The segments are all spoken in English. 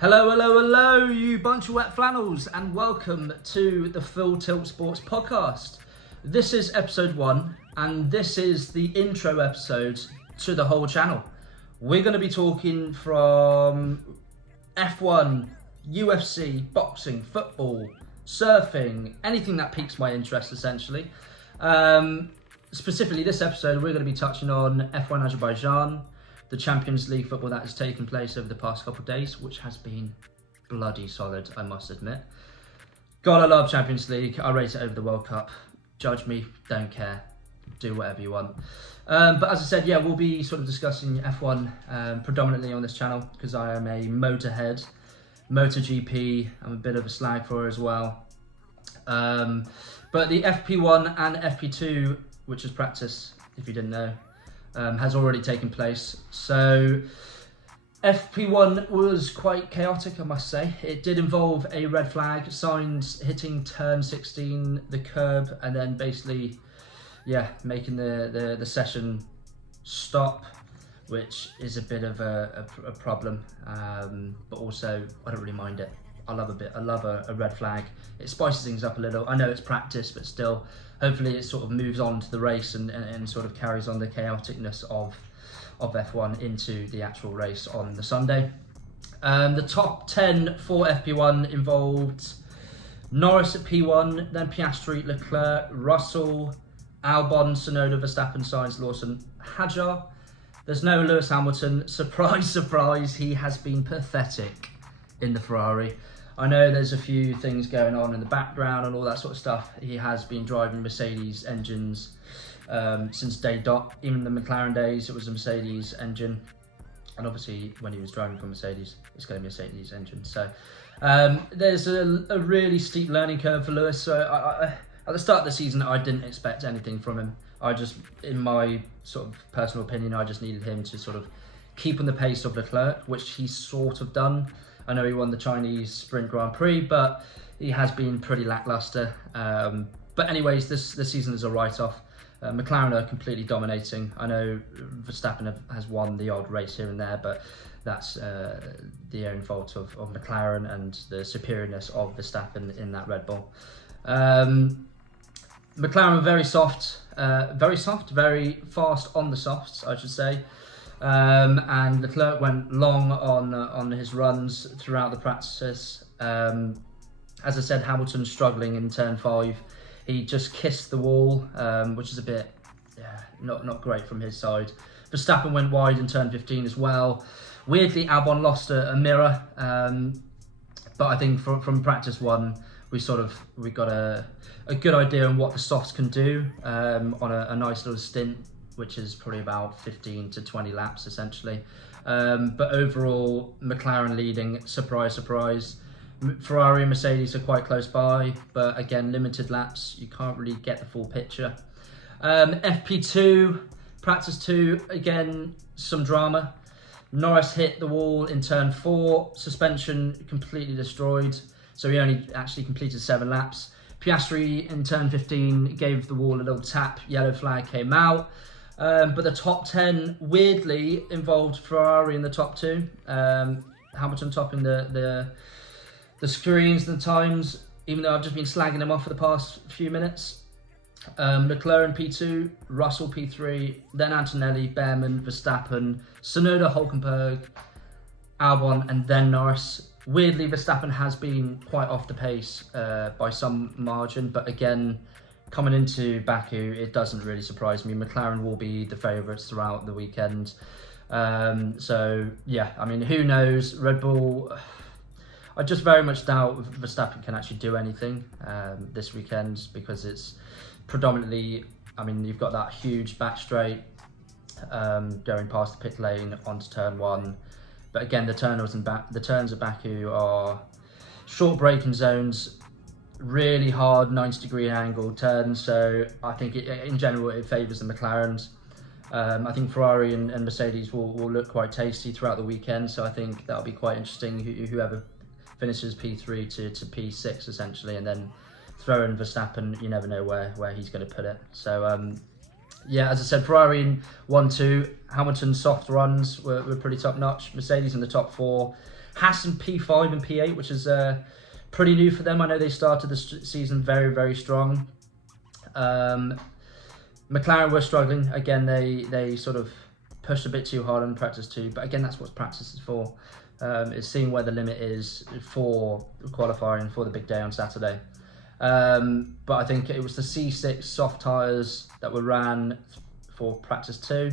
Hello, hello, hello, you bunch of wet flannels, and welcome to the FullTilt Sports Podcast. This is episode 1, and this is the intro episode to the whole channel. We're going to be talking from F1, UFC, boxing, football, surfing, anything that piques my interest, essentially. Specifically, this episode, we're going to be touching on F1 Azerbaijan, the Champions League football that has taken place over the past couple of days, which has been bloody solid, I must admit. God, I love Champions League. I rate it over the World Cup. Judge me, don't care. Do whatever you want. But as I said, yeah, we'll be sort of discussing F1 predominantly on this channel because I am a motorhead. MotoGP, I'm a bit of a slag for as well. But the FP1 and FP2, which is practice, if you didn't know, has already taken place. So FP1 was quite chaotic, I must say. It did involve a red flag, signs hitting turn 16, the curb, and then basically, making the session stop, which is a bit of a problem. But also, I don't really mind it. I love a red flag. It spices things up a little. I know it's practice, but still, hopefully it sort of moves on to the race and sort of carries on the chaoticness of F1 into the actual race on the Sunday. The top 10 for FP1 involved Norris at P1, then Piastri, Leclerc, Russell, Albon, Tsunoda, Verstappen, Sainz, Lawson, Hadjar. There's no Lewis Hamilton. Surprise, surprise, he has been pathetic in the Ferrari. I know there's a few things going on in the background and all that sort of stuff. He has been driving Mercedes engines since day dot. Even the McLaren days, it was a Mercedes engine. And obviously, when he was driving for Mercedes, it's going to be a Mercedes engine. So there's a really steep learning curve for Lewis. So at the start of the season, I didn't expect anything from him. I just, in my sort of personal opinion, I just needed him to sort of keep on the pace of Leclerc, which he's sort of done. I know he won the Chinese Sprint Grand Prix, but he has been pretty lackluster. But anyways, this season is a write-off. McLaren are completely dominating. I know Verstappen has won the odd race here and there, but that's the own fault of McLaren and the superiorness of Verstappen in that Red Bull. McLaren were very soft, very fast on the softs, I should say. And Leclerc went long on his runs throughout the practices. As I said, Hamilton struggling in turn 5. He just kissed the wall, which is a bit not great from his side. Verstappen went wide in turn 15 as well. Weirdly, Albon lost a mirror, but I think from practice 1 we got a good idea on what the softs can do on a nice little stint, which is probably about 15 to 20 laps essentially. But overall, McLaren leading, surprise, surprise. Ferrari and Mercedes are quite close by, but again, limited laps. You can't really get the full picture. FP2, practice 2, again, some drama. Norris hit the wall in turn 4, suspension completely destroyed. So he only actually completed 7 laps. Piastri in turn 15 gave the wall a little tap, yellow flag came out. But the top 10 weirdly involved Ferrari in the top 2. Hamilton topping the screens and the times, even though I've just been slagging him off for the past few minutes. Leclerc in P2, Russell P3, then Antonelli, Behrman, Verstappen, Tsunoda, Hülkenberg, Albon, and then Norris. Weirdly, Verstappen has been quite off the pace by some margin, but again, coming into Baku, it doesn't really surprise me. McLaren will be the favourites throughout the weekend. So, yeah, I mean, who knows? Red Bull, I just very much doubt Verstappen can actually do anything this weekend because it's predominantly, I mean, you've got that huge back straight going past the pit lane onto turn 1. But again, the turns at Baku are short braking zones, really hard 90-degree angle turns. So I think in general it favours the McLarens. I think Ferrari and Mercedes will look quite tasty throughout the weekend. So I think that'll be quite interesting. Whoever finishes P3 to P6 essentially, and then throw in Verstappen, you never know where he's going to put it. So yeah, as I said, Ferrari in 1-2, Hamilton's soft runs were pretty top notch. Mercedes in the top 4, Hassan P5 and P8, which is pretty new for them. I know they started the season very, very strong. McLaren were struggling. Again, they sort of pushed a bit too hard on practice 2, but again, that's what practice is for. Is seeing where the limit is for qualifying for the big day on Saturday. But I think it was the C6 soft tyres that were ran for practice 2,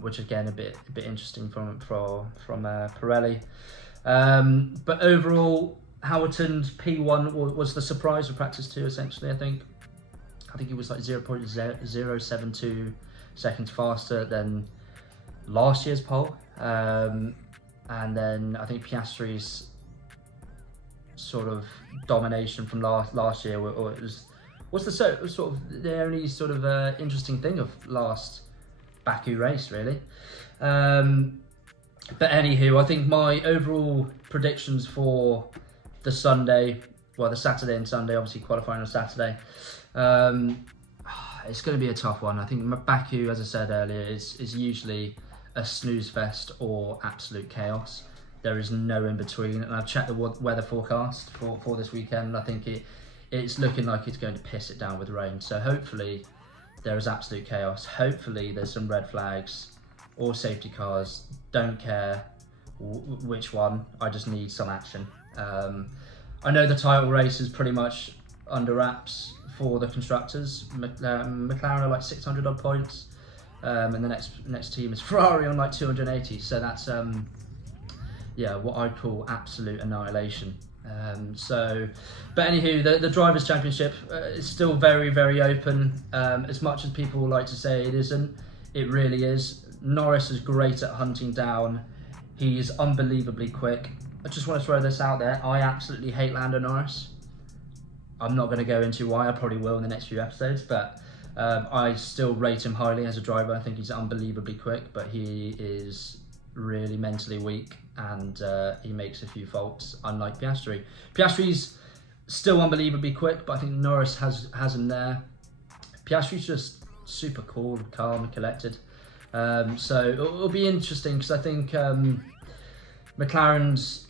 which again a bit interesting from Pirelli. But overall, Hamilton's P1 was the surprise of practice 2. Essentially, I think it was like 0.072 seconds faster than last year's pole. And then I think Piastri's sort of domination from last year, or it was the sort of the only sort of interesting thing of last Baku race, really. But anywho, I think my overall predictions for the Saturday and Sunday, obviously qualifying on Saturday, it's going to be a tough one. I think Baku, as I said earlier, is usually a snooze fest or absolute chaos. There is no in between, and I've checked the weather forecast for this weekend. I think it's looking like it's going to piss it down with rain. So hopefully there is absolute chaos. Hopefully there's some red flags or safety cars. Don't care which one. I just need some action. I know the title race is pretty much under wraps for the constructors. McLaren are like 600 odd points. And the next team is Ferrari on like 280, so that's what I'd call absolute annihilation. But anywho, the Drivers' Championship is still very, very open. As much as people like to say it isn't, it really is. Norris is great at hunting down. He's unbelievably quick. I just want to throw this out there. I absolutely hate Lando Norris. I'm not going to go into why. I probably will in the next few episodes, but I still rate him highly as a driver. I think he's unbelievably quick, but he is really mentally weak, and he makes a few faults, unlike Piastri. Piastri's still unbelievably quick, but I think Norris has him there. Piastri's just super cool, calm, and collected. So it'll be interesting, because I think McLaren's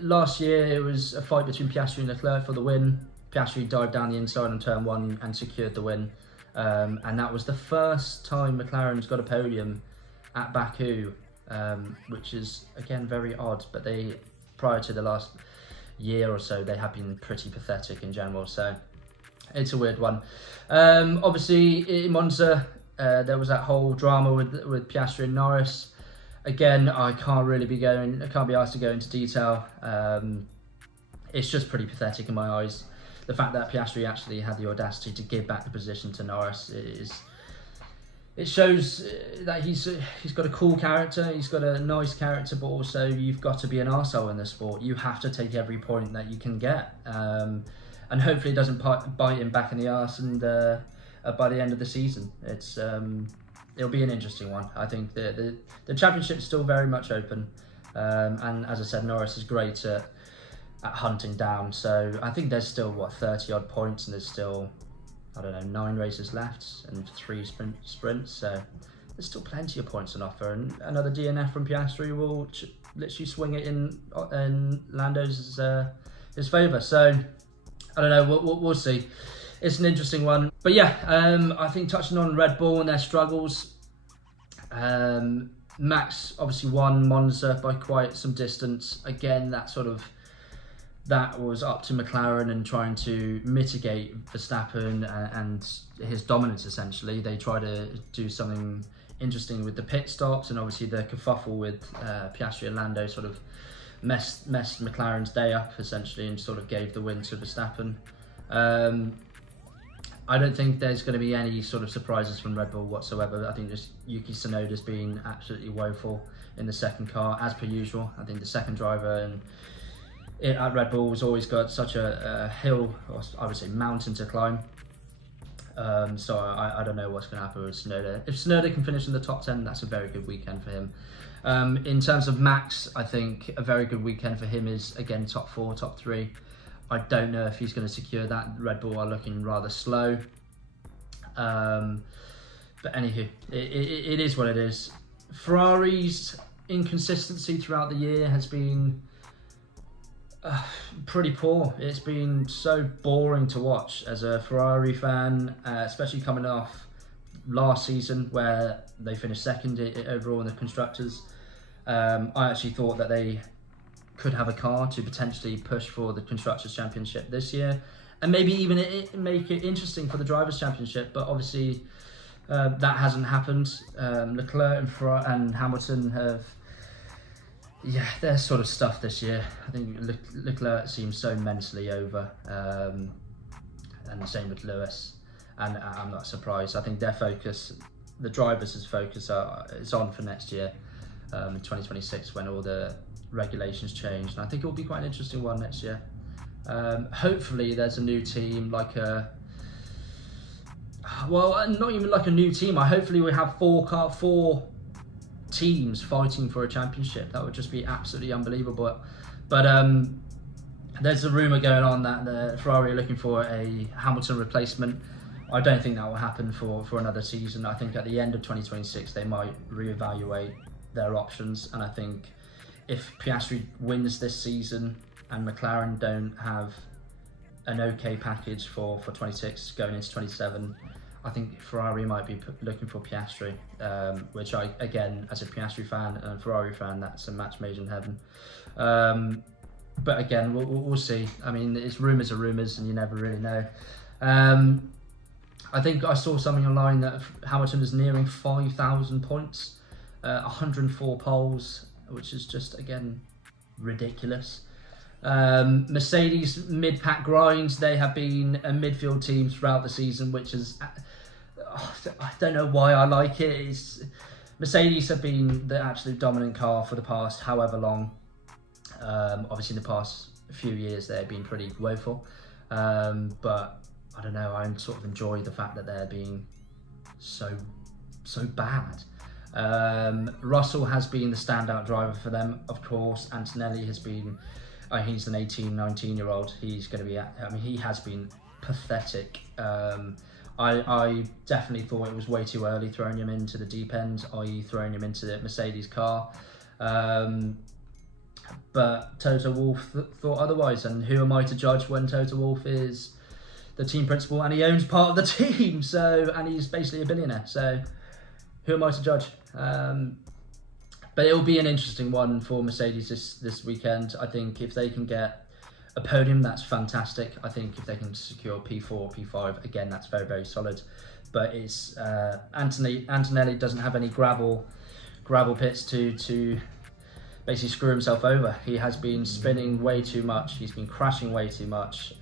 last year it was a fight between Piastri and Leclerc for the win. Piastri dived down the inside on turn 1 and secured the win. And that was the first time McLaren's got a podium at Baku, which is, again, very odd. But prior to the last year or so, they have been pretty pathetic in general. So it's a weird one. Obviously, in Monza, there was that whole drama with Piastri and Norris. Again, I can't be asked to go into detail. It's just pretty pathetic in my eyes. The fact that Piastri actually had the audacity to give back the position to Norris it shows that he's got a cool character, he's got a nice character, but also you've got to be an arsehole in this sport. You have to take every point that you can get, and hopefully it doesn't bite him back in the arse. And by the end of the season, it'll be an interesting one. I think the championship's still very much open, and as I said, Norris is great at hunting down. So I think there's still 30 odd points, and there's still 9 races left and 3 sprints. So there's still plenty of points on offer, and another DNF from Piastri will literally swing it in Lando's his favour. So I don't know. We'll see. It's an interesting one. But yeah, I think touching on Red Bull and their struggles. Max obviously won Monza by quite some distance. Again, that was up to McLaren and trying to mitigate Verstappen and his dominance, essentially. They tried to do something interesting with the pit stops, and obviously the kerfuffle with Piastri and Lando sort of messed McLaren's day up, essentially, and sort of gave the win to Verstappen. I don't think there's going to be any sort of surprises from Red Bull whatsoever. I think just Yuki Tsunoda's been absolutely woeful in the second car, as per usual. I think the second driver at Red Bull has always got such a hill, or I would say mountain to climb. So I don't know what's going to happen with Tsunoda. If Tsunoda can finish in the top 10, that's a very good weekend for him. In terms of Max, I think a very good weekend for him is, again, top 4, top 3. I don't know if he's going to secure that. Red Bull are looking rather slow. But anywho, it is what it is. Ferraris, inconsistency throughout the year has been pretty poor. It's been so boring to watch as a Ferrari fan, especially coming off last season where they finished second overall in the constructors. I actually thought that they could have a car to potentially push for the constructors championship this year, and maybe even make it interesting for the drivers championship. But obviously that hasn't happened. Leclerc and Hamilton have, they're sort of stuffed this year. I think Leclerc seems so mentally over, and the same with Lewis. And I'm not surprised. I think their focus, the drivers' focus, is on for next year, in 2026, when all the regulations change. And I think it will be quite an interesting one next year. Hopefully there's a new team, not even like a new team. Hopefully we have four teams fighting for a championship. That would just be absolutely unbelievable. But there's a rumour going on that the Ferrari are looking for a Hamilton replacement. I don't think that will happen for another season. I think at the end of 2026 they might reevaluate their options, and I think if Piastri wins this season and McLaren don't have an okay package for 26 going into 27, I think Ferrari might be looking for Piastri, which I, again, as a Piastri fan and a Ferrari fan, that's a match made in heaven. But again, we'll see. I mean, it's rumours are rumours, and you never really know. I think I saw something online that Hamilton is nearing 5,000 points, 104 poles, which is just, again, ridiculous. Mercedes mid-pack grinds, they have been a midfield team throughout the season, which is, I don't know why I like it. Mercedes have been the absolute dominant car for the past however long. Obviously in the past few years they've been pretty woeful, but I don't know, I sort of enjoy the fact that they're being so bad. Russell has been the standout driver for them, of course. Antonelli has been, he's an 18, 19-year-old. He's going to be, he has been pathetic. I definitely thought it was way too early throwing him into the deep end, i.e. throwing him into the Mercedes car. But Toto Wolff thought otherwise, and who am I to judge when Toto Wolff is the team principal and he owns part of the team, and he's basically a billionaire, so who am I to judge? But it'll be an interesting one for Mercedes this weekend. I think if they can get a podium, that's fantastic. I think if they can secure P4, P5, again, that's very, very solid. But it's Antonelli doesn't have any gravel pits to basically screw himself over. He has been spinning way too much. He's been crashing way too much.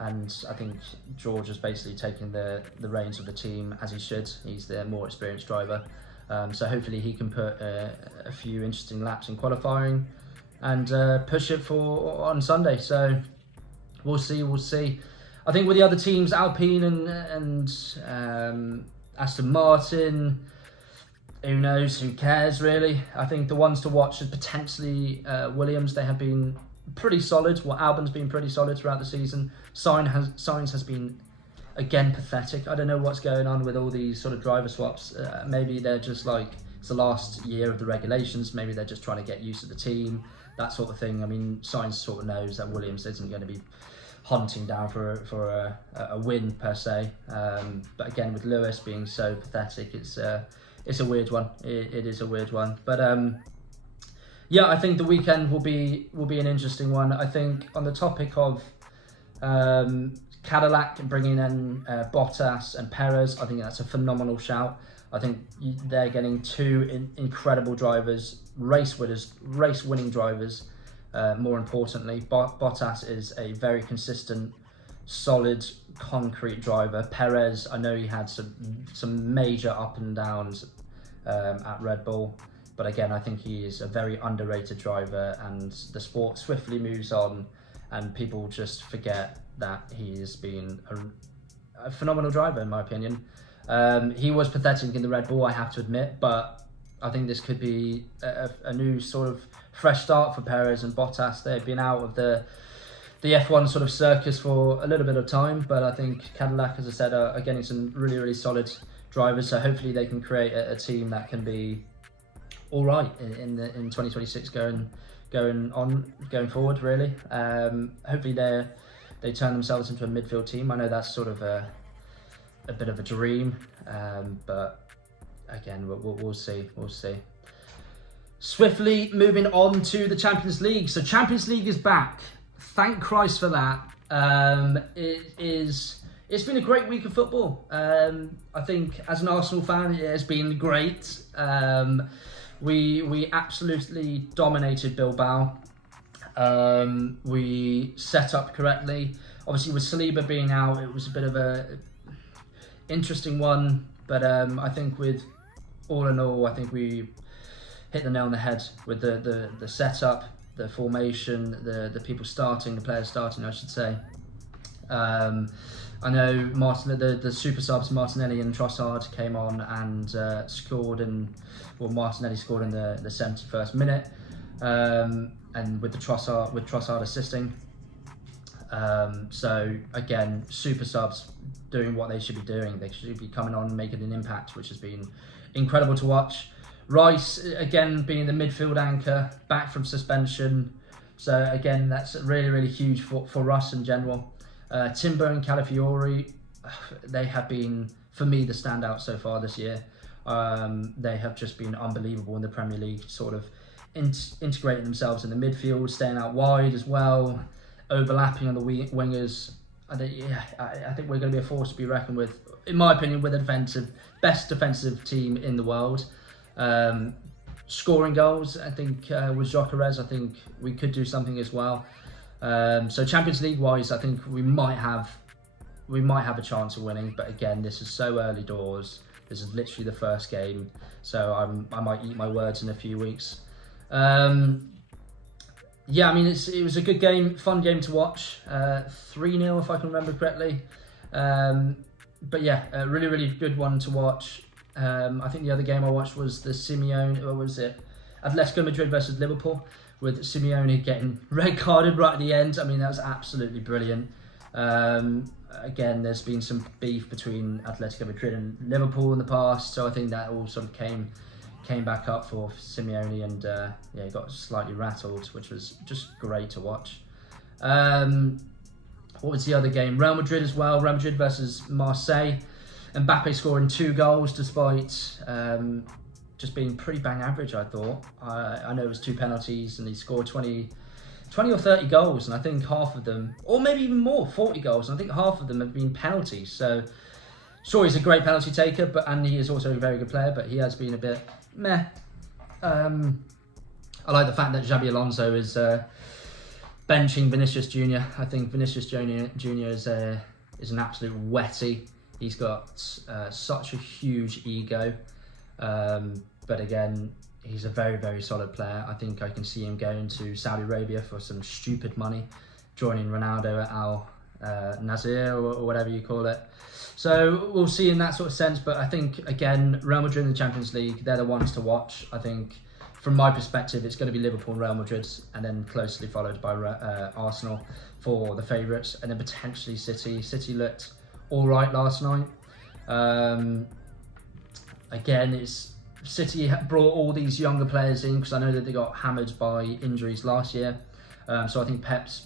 And I think George has basically taken the reins of the team as he should. He's the more experienced driver. So hopefully he can put a few interesting laps in qualifying and push it for on Sunday. So we'll see. I think with the other teams, Alpine and Aston Martin, who knows, who cares really? I think the ones to watch is potentially Williams. They have been pretty solid. Well, Albon's been pretty solid throughout the season. Sainz has been, again, pathetic. I don't know what's going on with all these sort of driver swaps. Maybe they're just like, it's the last year of the regulations. Maybe they're just trying to get used to the team, that sort of thing. I mean, Sainz sort of knows that Williams isn't going to be hunting down for a win per se. But again, with Lewis being so pathetic, it's a weird one. It is a weird one. But yeah, I think the weekend will be an interesting one. I think on the topic of Cadillac bringing in Bottas and Perez, I think that's a phenomenal shout. I think they're getting two incredible drivers, race-winning drivers. More importantly, Bottas is a very consistent, solid, concrete driver. Perez, I know he had some major up and downs at Red Bull, but again, I think he is a very underrated driver, and the sport swiftly moves on, and people just forget that he has been a phenomenal driver, in my opinion. He was pathetic in the Red Bull, I have to admit, but I think this could be a new sort of fresh start for Perez and Bottas. They've been out of the F1 sort of circus for a little bit of time, but I think Cadillac, as I said, are getting some really, really solid drivers, so hopefully they can create a team that can be all right in 2026 going forward, really. Hopefully they turn themselves into a midfield team. I know that's sort of a bit of a dream, but again, we'll see. Swiftly moving on to the Champions League. So Champions League is back. Thank Christ for that. It's been a great week of football. I think as an Arsenal fan, it has been great. We absolutely dominated Bilbao. We set up correctly. Obviously, with Saliba being out, it was a bit of a interesting one. But I think with all in all, I think we hit the nail on the head with the setup, the formation, the people starting, the players starting, I should say. I know the super subs Martinelli and Trossard came on and scored, Martinelli scored in the 71st minute, and with Trossard assisting. So again, super subs doing what they should be doing. They should be coming on and making an impact, which has been incredible to watch. Rice again being the midfield anchor, back from suspension. So again, that's really, really huge for us in general. Timber and Calafiori, they have been, for me, the standout so far this year. They have just been unbelievable in the Premier League, sort of integrating themselves in the midfield, staying out wide as well, overlapping on the wingers. I think we're going to be a force to be reckoned with, in my opinion, with the best defensive team in the world. Scoring goals, I think with Gyökeres, I think we could do something as well. So Champions League wise, I think we might have a chance of winning, but again, this is so early doors. This is literally the first game, so I might eat my words in a few weeks. Yeah, I mean, it was a good game, fun game to watch. 3-0 if I can remember correctly. But yeah, a really, really good one to watch. I think the other game I watched was the Atletico Madrid versus Liverpool, with Simeone getting red carded right at the end. I mean, that was absolutely brilliant. Again, there's been some beef between Atletico Madrid and Liverpool in the past, so I think that all sort of came back up for Simeone, and he got slightly rattled, which was just great to watch. What was the other game? Real Madrid as well. Real Madrid versus Marseille. Mbappe scoring 2 goals despite just being pretty bang average, I thought. I know it was 2 penalties, and he scored 20 or 30 goals, and I think half of them, or maybe even more, 40 goals, and I think half of them have been penalties. So, sure, he's a great penalty taker, and he is also a very good player, but he has been a bit meh. I like the fact that Xabi Alonso is benching Vinicius Jr. I think Vinicius Jr. is an absolute wetty. He's got such a huge ego. But again, he's a very, very solid player. I think I can see him going to Saudi Arabia for some stupid money, joining Ronaldo at Al Nasser or whatever you call it. So we'll see in that sort of sense. But I think, again, Real Madrid in the Champions League, they're the ones to watch. I think from my perspective, it's going to be Liverpool and Real Madrid, and then closely followed by Arsenal for the favourites, and then potentially City. City looked all right last night. Again, City brought all these younger players in, because I know that they got hammered by injuries last year. So I think Pep's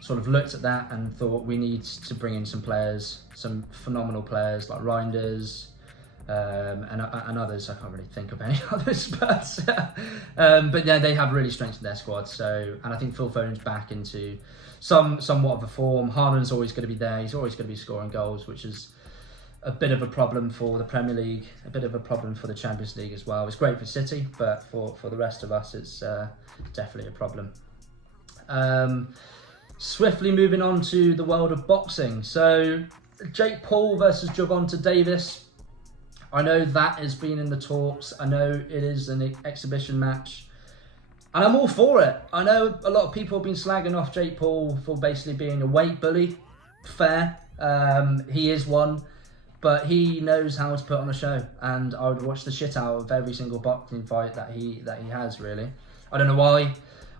sort of looked at that and thought, we need to bring in some players, some phenomenal players like Reinders and others. I can't really think of any others, but yeah, they have really strengthened their squad. So, and I think Phil Foden's back into somewhat of a form. Haaland's always going to be there. He's always going to be scoring goals, which is a bit of a problem for the Premier League, a bit of a problem for the Champions League as well. It's great for City, but for the rest of us, it's definitely a problem. Swiftly moving on to the world of boxing. So, Jake Paul versus Gervonta Davis. I know that has been in the talks. I know it is an exhibition match, and I'm all for it. I know a lot of people have been slagging off Jake Paul for basically being a weight bully. Fair. He is one. But he knows how to put on a show, and I would watch the shit out of every single boxing fight that he has, really. I don't know why.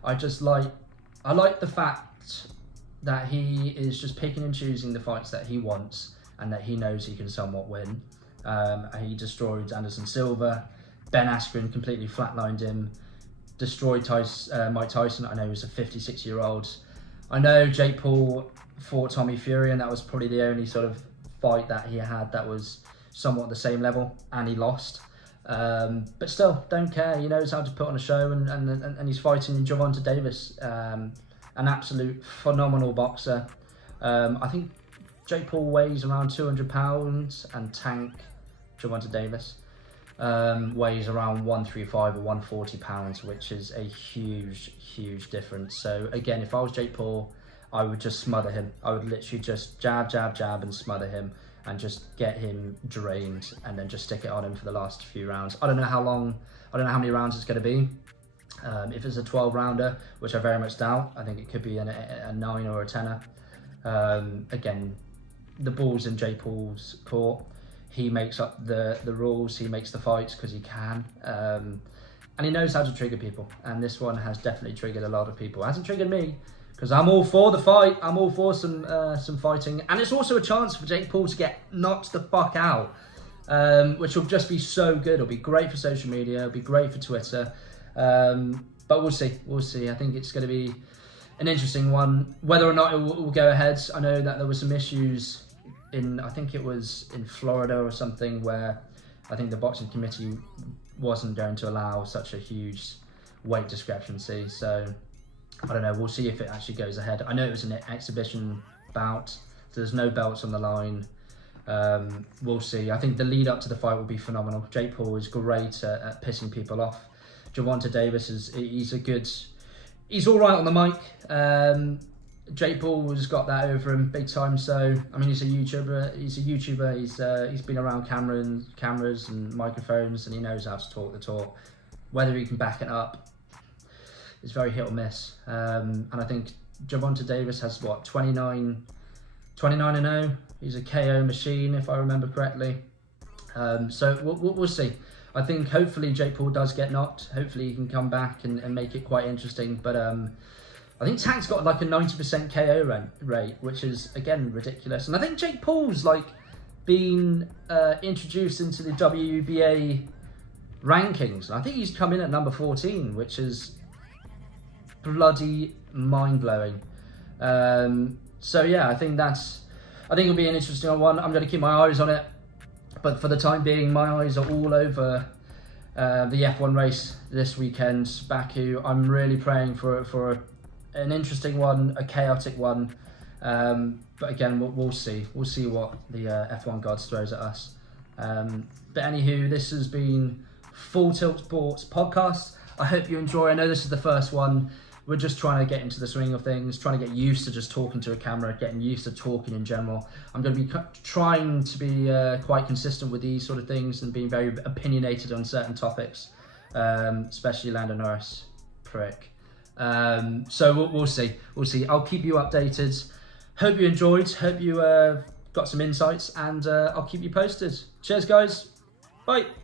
I like the fact that he is just picking and choosing the fights that he wants, and that he knows he can somewhat win. He destroyed Anderson Silva, Ben Askren completely flatlined him, destroyed Mike Tyson. I know he was a 56-year-old. I know Jake Paul fought Tommy Fury, and that was probably the only sort of fight that he had that was somewhat the same level, and he lost. But still, don't care. He knows how to put on a show, and he's fighting Gervonta Davis, an absolute phenomenal boxer. I think Jake Paul weighs around 200 pounds, and Tank Gervonta Davis weighs around 135 or 140 pounds, which is a huge difference. So again, if I was Jake Paul, I would just smother him. I would literally just jab, and smother him, and just get him drained, and then just stick it on him for the last few rounds. I don't know how many rounds it's going to be. If it's a 12-rounder, which I very much doubt, I think it could be a 9 or a 10er. Again, the ball's in Jake Paul's court. He makes up the rules, he makes the fights because he can. And he knows how to trigger people. And this one has definitely triggered a lot of people. It hasn't triggered me, because I'm all for the fight. I'm all for some fighting. And it's also a chance for Jake Paul to get knocked the fuck out, which will just be so good. It'll be great for social media. It'll be great for Twitter. But we'll see. We'll see. I think it's going to be an interesting one. Whether or not it will go ahead, I know that there were some issues I think it was in Florida or something, where I think the boxing committee wasn't going to allow such a huge weight discrepancy. So I don't know. We'll see if it actually goes ahead. I know it was an exhibition bout, so there's no belts on the line. We'll see. I think the lead up to the fight will be phenomenal. Jake Paul is great at pissing people off. Gervonta Davis he's all right on the mic. Jake Paul has got that over him big time. So I mean, he's a YouTuber. He's been around cameras and microphones, and he knows how to talk the talk. Whether he can back it up, it's very hit or miss. And I think Gervonta Davis has 29-0. He's a KO machine, if I remember correctly. So we'll see. I think hopefully Jake Paul does get knocked. Hopefully he can come back and make it quite interesting. But I think Tank's got like a 90% KO rate, which is again ridiculous. And I think Jake Paul's like been introduced into the WBA rankings. And I think he's come in at number 14, which is bloody mind-blowing. So yeah, I think it'll be an interesting one. I'm going to keep my eyes on it, but for the time being, my eyes are all over the F1 race this weekend, Baku. I'm really praying for an interesting one, a chaotic one, but again, we'll see what the F1 gods throws at us. But anywho, this has been Full Tilt Sports podcast. I hope you enjoy. I know this is the first one. We're just trying to get into the swing of things, trying to get used to just talking to a camera, getting used to talking in general. I'm going to be trying to be quite consistent with these sort of things and being very opinionated on certain topics, especially Lando Norris, prick. So we'll see. I'll keep you updated. Hope you enjoyed. Hope you got some insights, and I'll keep you posted. Cheers, guys. Bye.